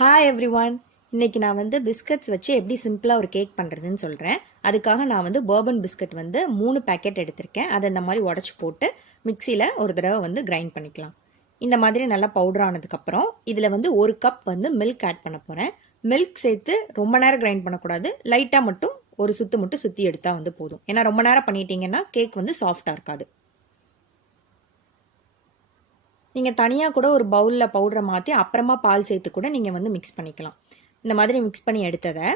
Hi everyone. இன்றைக்கி நான் வந்து பிஸ்கட்ஸ் வச்சு எப்படி சிம்பிளாக ஒரு கேக் பண்ணுறதுன்னு சொல்கிறேன். அதுக்காக நான் வந்து பர்பன் பிஸ்கட் வந்து 3 பேக்கெட் எடுத்திருக்கேன். அதை இந்த மாதிரி உடச்சி போட்டு மிக்சியில் ஒரு தடவை வந்து கிரைண்ட் பண்ணிக்கலாம். இந்த மாதிரி நல்லா பவுடர் ஆனதுக்கப்புறம் இதில் வந்து 1 கப் வந்து மில்க் ஆட் பண்ண போகிறேன். மில்க் சேர்த்து ரொம்ப நேரம் கிரைண்ட் பண்ணக்கூடாது, லைட்டாக மட்டும் ஒரு சுற்று மட்டும் சுற்றி எடுத்தால் வந்து போதும். ஏன்னா ரொம்ப நேரம் பண்ணிட்டீங்கன்னா கேக் வந்து சாஃப்டாக இருக்காது. நீங்கள் தனியாக கூட ஒரு பவுலில் பவுடரை மாற்றி அப்புறமா பால் சேர்த்து கூட நீங்கள் வந்து மிக்ஸ் பண்ணிக்கலாம். இந்த மாதிரி மிக்ஸ் பண்ணி எடுத்ததை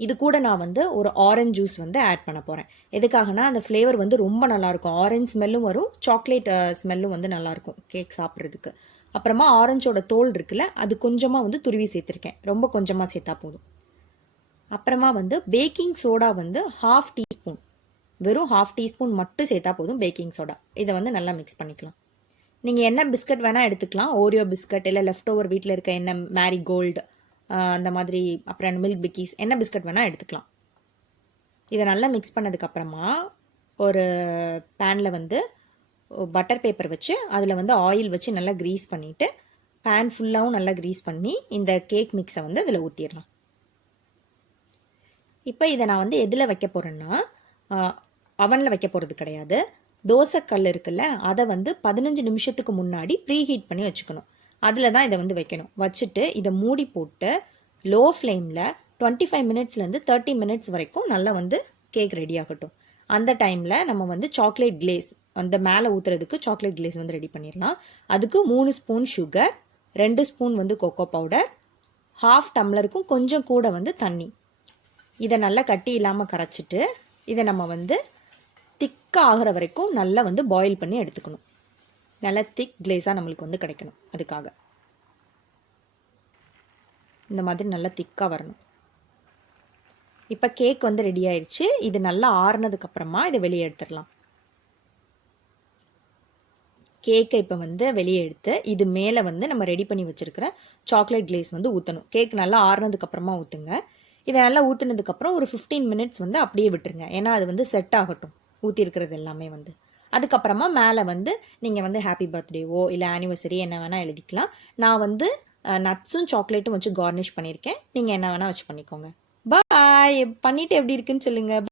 இது கூட நான் வந்து ஒரு ஆரஞ்ச் ஜூஸ் வந்து ஆட் பண்ண போகிறேன். எதுக்காகனா அந்த ஃப்ளேவர் வந்து ரொம்ப நல்லாயிருக்கும். ஆரஞ்ச் ஸ்மெல்லும் வரும், சாக்லேட் ஸ்மெல்லும் வந்து நல்லாயிருக்கும் கேக் சாப்பிட்றதுக்கு. அப்புறமா ஆரஞ்சோட தோல் இருக்குல்ல, அது கொஞ்சமாக வந்து துருவி சேர்த்துருக்கேன். ரொம்ப கொஞ்சமாக சேர்த்தா போதும். அப்புறமா வந்து பேக்கிங் சோடா வந்து 1/2 டீஸ்பூன், வெறும் 1/2 டீஸ்பூன் மட்டும் சேர்த்தா போதும் பேக்கிங் சோடா. இதை வந்து நல்லா மிக்ஸ் பண்ணிக்கலாம். நீங்கள் என்ன பிஸ்கட் வேணால் எடுத்துக்கலாம். ஓரியோ பிஸ்கட், இல்லை லெஃப்ட் ஓவர் வீட்டில் இருக்க என்ன மேரி கோல்டு அந்த மாதிரி, அப்புறம் மில்க்பிக்கிஸ், என்ன பிஸ்கட் வேணால் எடுத்துக்கலாம். இதை நல்லா மிக்ஸ் பண்ணதுக்கப்புறமா ஒரு பேனில் வந்து பட்டர் பேப்பர் வச்சு அதில் வந்து ஆயில் வச்சு நல்லா க்ரீஸ் பண்ணிவிட்டு பேன் ஃபுல்லாகவும் நல்லா க்ரீஸ் பண்ணி இந்த கேக் மிக்ஸை வந்து அதில் ஊற்றிடலாம். இப்போ இதை நான் வந்து எதில் வைக்க போகிறேன்னா, அவனில் வைக்க போகிறது கிடையாது. தோசைக்கல் இருக்குல்ல, அதை வந்து 15 நிமிஷத்துக்கு முன்னாடி ப்ரீ ஹீட் பண்ணி வச்சுக்கணும். அதில் தான் இதை வந்து வைக்கணும். வச்சுட்டு இதை மூடி போட்டு லோ ஃப்ளேமில் 25 மினிட்ஸ்லேருந்து 30 மினிட்ஸ் வரைக்கும் நல்லா வந்து கேக் ரெடி ஆகட்டும். அந்த டைமில் நம்ம வந்து சாக்லேட் கிளேஸ் அந்த மேலே ஊற்றுறதுக்கு சாக்லேட் கிளேஸ் வந்து ரெடி பண்ணிடலாம். அதுக்கு 3 ஸ்பூன் சுகர், 2 ஸ்பூன் வந்து கொக்கோ பவுடர், 1/2 டம்ளருக்கும் கொஞ்சம் கூட வந்து தண்ணி, இதை நல்லா கட்டி இல்லாமல் கரைச்சிட்டு இதை நம்ம வந்து திக்காக ஆகிற வரைக்கும் நல்லா வந்து பாயில் பண்ணி எடுத்துக்கணும். நல்லா திக் கிளேஸாக நம்மளுக்கு வந்து கிடைக்கணும். அதுக்காக இந்த மாதிரி நல்லா திக்காக வரணும். இப்போ கேக் வந்து ரெடி ஆயிடுச்சு. இது நல்லா ஆறுனதுக்கப்புறமா இதை வெளியே எடுத்துடலாம். கேக்கை இப்போ வந்து வெளியே எடுத்து இது மேலே வந்து நம்ம ரெடி பண்ணி வச்சுருக்கிற சாக்லேட் கிளேஸ் வந்து ஊற்றணும். கேக் நல்லா ஆறுனதுக்கப்புறமா ஊற்றுங்க. இதை நல்லா ஊற்றுனதுக்கப்புறம் ஒரு 15 மினிட்ஸ் வந்து அப்படியே விட்டுருங்க. ஏன்னா அது வந்து செட் ஆகட்டும், ஊற்றிருக்கிறது எல்லாமே வந்து. அதுக்கப்புறமா மேலே வந்து நீங்கள் வந்து ஹாப்பி பர்த்டேவோ இல்லை ஆனிவர்சரி என்ன வேணால் எழுதிக்கலாம். நான் வந்து நட்ஸும் சாக்லேட்டும் வச்சு கார்னிஷ் பண்ணியிருக்கேன். நீங்கள் என்ன வேணால் வச்சு பண்ணிக்கோங்க. பாய். பண்ணிவிட்டு எப்படி இருக்குன்னு சொல்லுங்கள்.